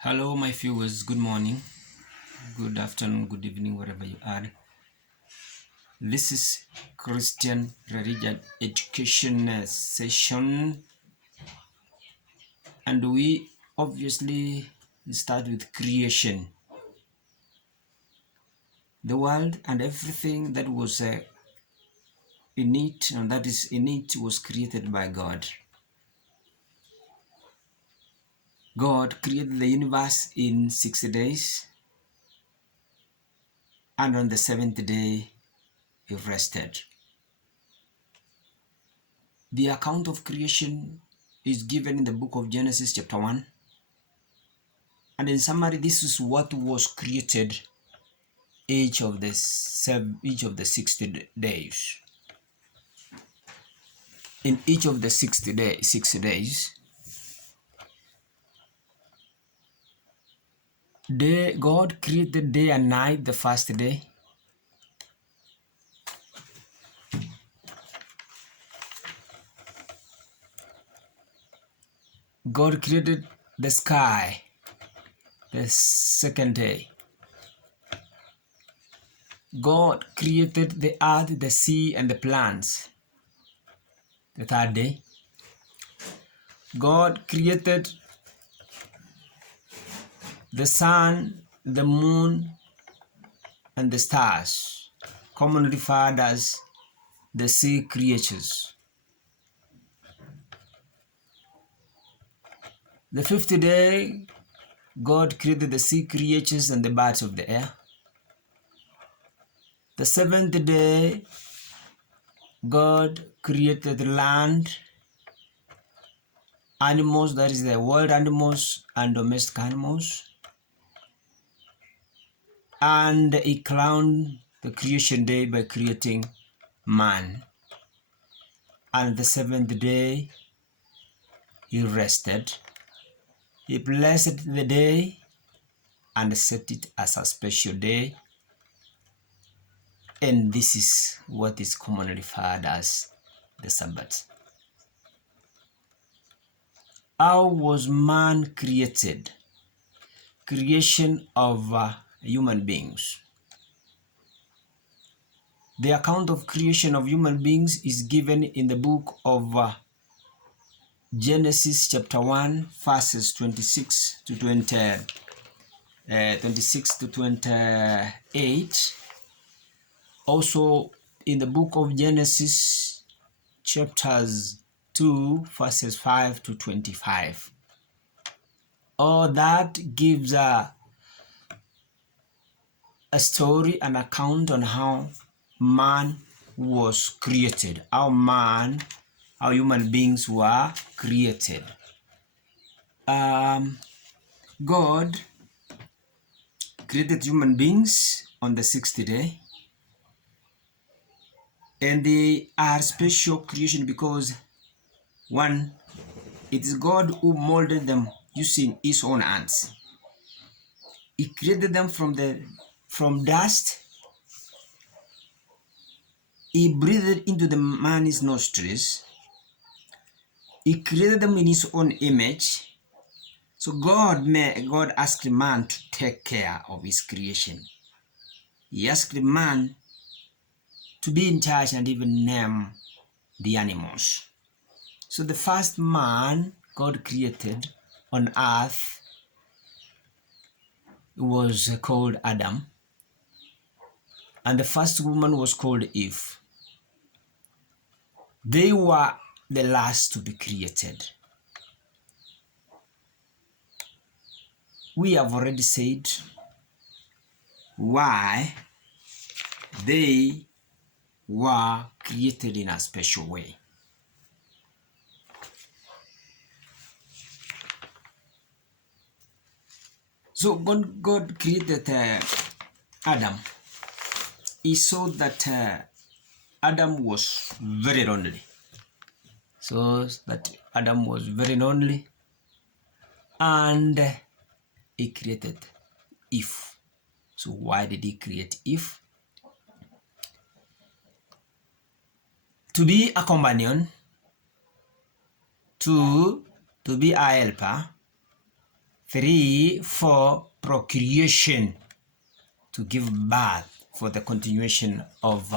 Hello, my viewers. Good morning, good afternoon, good evening, wherever you are. This is Christian Religion Education session, and we obviously start with creation. The world and everything that was in it and that is in it was created by God. God created the universe in 6 days, and on the seventh day, He rested. The account of creation is given in the book of Genesis chapter 1. And in summary, this is what was created each of the 60 days. In each of the 60 days, God created day and night the first day. God created the sky the second day. God created the earth, the sea, and the plants the third day. God created the sun, the moon, and the stars, commonly referred as the sea creatures. The fifth day, God created the sea creatures and the birds of the air. The seventh day, God created land, animals, that is the wild animals and domestic animals. And He crowned the creation day by creating man. And the seventh day, He rested. He blessed the day and set it as a special day. And this is what is commonly referred as the Sabbath. How was man created? Creation of human beings. The account of creation of human beings is given in the book of Genesis chapter 1 verses 26 to 28. Also in the book of Genesis chapters 2 verses 5 to 25. All that gives a story, an account on how man was created, how human beings were created. God created human beings on the sixth day, and they are special creation because one, it is God who molded them using His own hands. He created them from dust. He breathed into the man's nostrils. He created them in His own image. So God asked man to take care of His creation. He asked man to be in charge and even name the animals. So the first man God created on earth was called Adam, and the first woman was called Eve. They were the last to be created. We have already said why they were created in a special way. So God created Adam. He saw that Adam was very lonely. And He created Eve. So why did He create Eve? To be a companion, to be a helper, 3 for procreation, to give birth, for the continuation of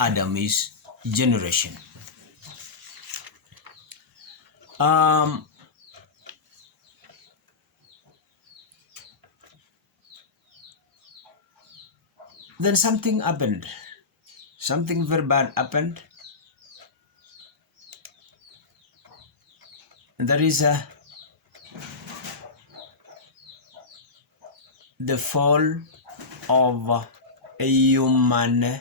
Adam's generation. Then something happened. Something very bad happened. And there is the fall of human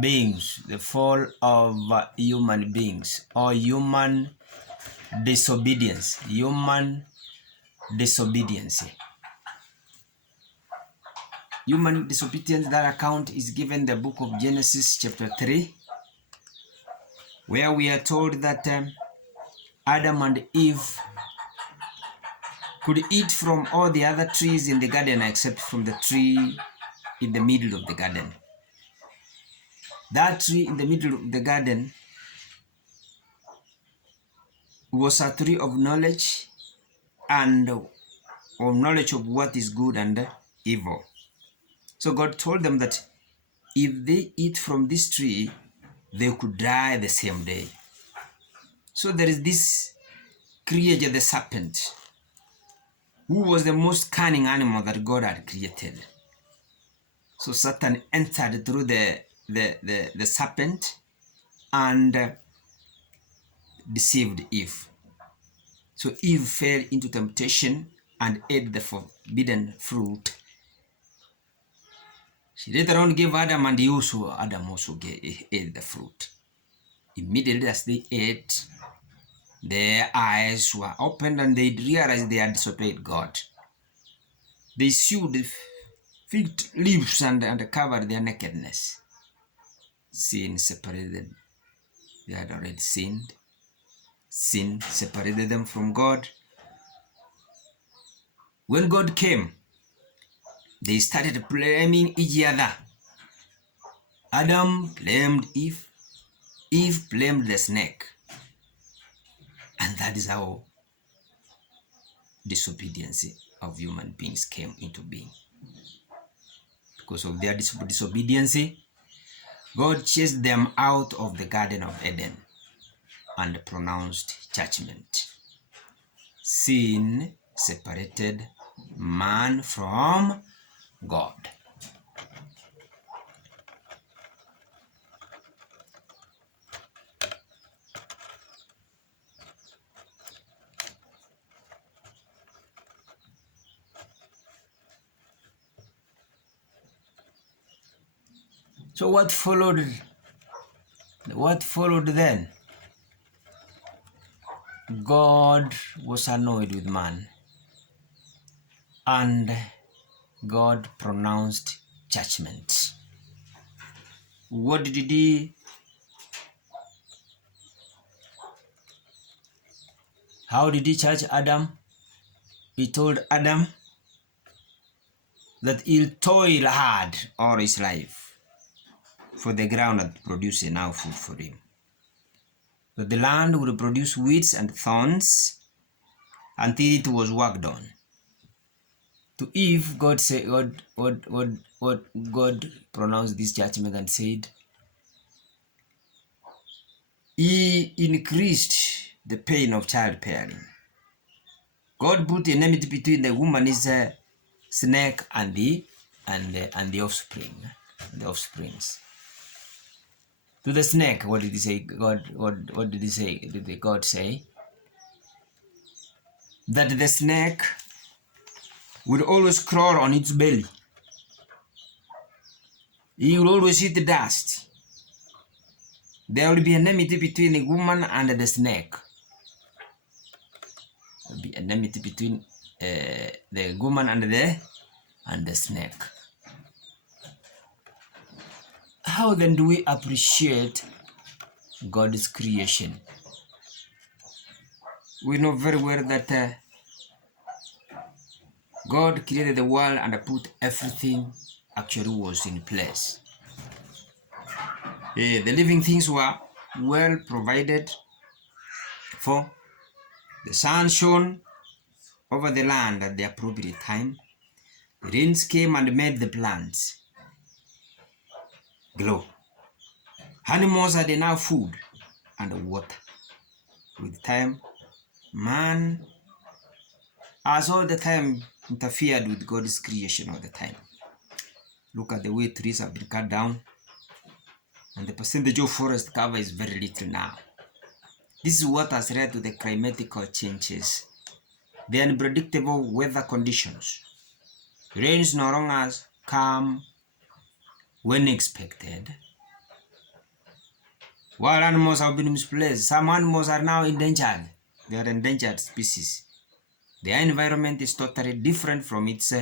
beings, the fall of human beings, or human disobedience, human disobedience. Human disobedience, that account is given in the book of Genesis chapter 3, where we are told that Adam and Eve could eat from all the other trees in the garden except from the tree in the middle of the garden. That tree in the middle of the garden was a tree of knowledge, and of knowledge of what is good and evil. So God told them that if they eat from this tree, they could die the same day. So there is this creature, the serpent, who was the most cunning animal that God had created. So Satan entered through the serpent and deceived Eve. So Eve fell into temptation and ate the forbidden fruit. She later on gave Adam, and Adam also ate the fruit. Immediately as they ate, their eyes were opened and they realized they had disobeyed God. They sewed the fig leaves and covered their nakedness. Sin separated. They had already sinned. Sin separated them from God. When God came, they started blaming each other. Adam blamed Eve. Eve blamed the snake. And that is how disobedience of human beings came into being. Because of their disobedience, God chased them out of the Garden of Eden and pronounced judgment. Sin separated man from God. So what followed? What followed then? God was annoyed with man, and God pronounced judgment. What did he? How did he judge Adam? He told Adam that he'll toil hard all his life for the ground that produces enough food for him. That the land would produce weeds and thorns until it was worked on. To Eve, God said, God pronounced this judgment and said, He increased the pain of childbearing. God put enmity between the woman, his snake, and the offspring, the offsprings. To the snake, what did he say? What did he say? Did God say that the snake would always crawl on its belly? He will always eat the dust. There will be enmity between the woman and the snake. There will be enmity between the woman and the snake. How then do we appreciate God's creation? We know very well that God created the world and put everything actually was in place. The living things were well provided for. The sun shone, over the land at the appropriate time. The rains came and made the plants grow. Animals had enough food and water. With time, man has all the time interfered with God's creation all the time. Look at the way trees have been cut down, and the percentage of forest cover is very little now. This is what has led to the climatic changes, the unpredictable weather conditions. Rains no longer come when expected. Wild animals have been misplaced. Some animals are now endangered. They are endangered species. Their environment is totally different from its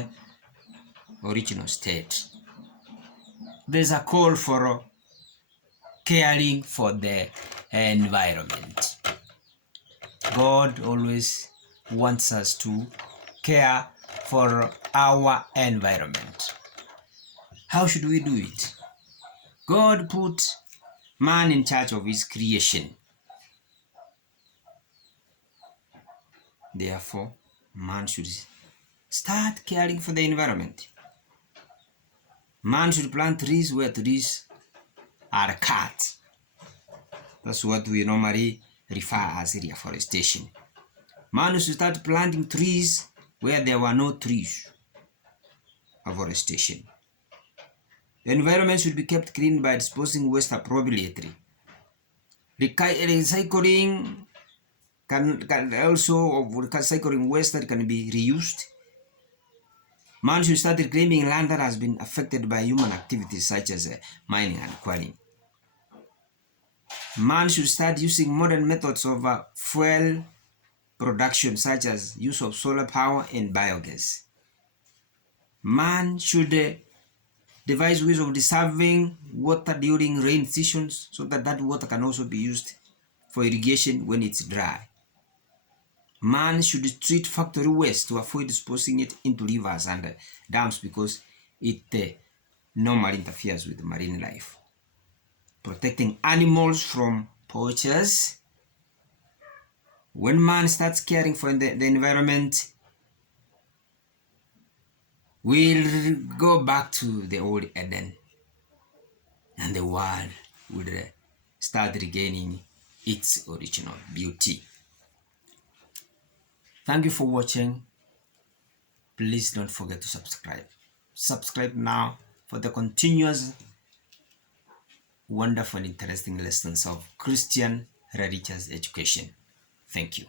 original state. There's a call for caring for the environment. God always wants us to care for our environment. How should we do it? God put man in charge of his creation. Therefore, man should start caring for the environment. Man should plant trees where trees are cut. That's what we normally refer as reforestation. Man should start planting trees where there were no trees. Afforestation. The environment should be kept clean by disposing waste appropriately. Recycling can also, recycling waste that can be reused. Man should start reclaiming land that has been affected by human activities such as mining and quarrying. Man should start using modern methods of fuel production such as use of solar power and biogas. Man should devise ways of reserving water during rain seasons so that water can also be used for irrigation when it's dry. Man should treat factory waste to avoid disposing it into rivers and dams because it normally interferes with marine life. Protecting animals from poachers. When man starts caring for the environment, we'll go back to the old Eden and the world will start regaining its original beauty. Thank you for watching. Please don't forget to subscribe. Subscribe now for the continuous wonderful and interesting lessons of Christian religious education. Thank you.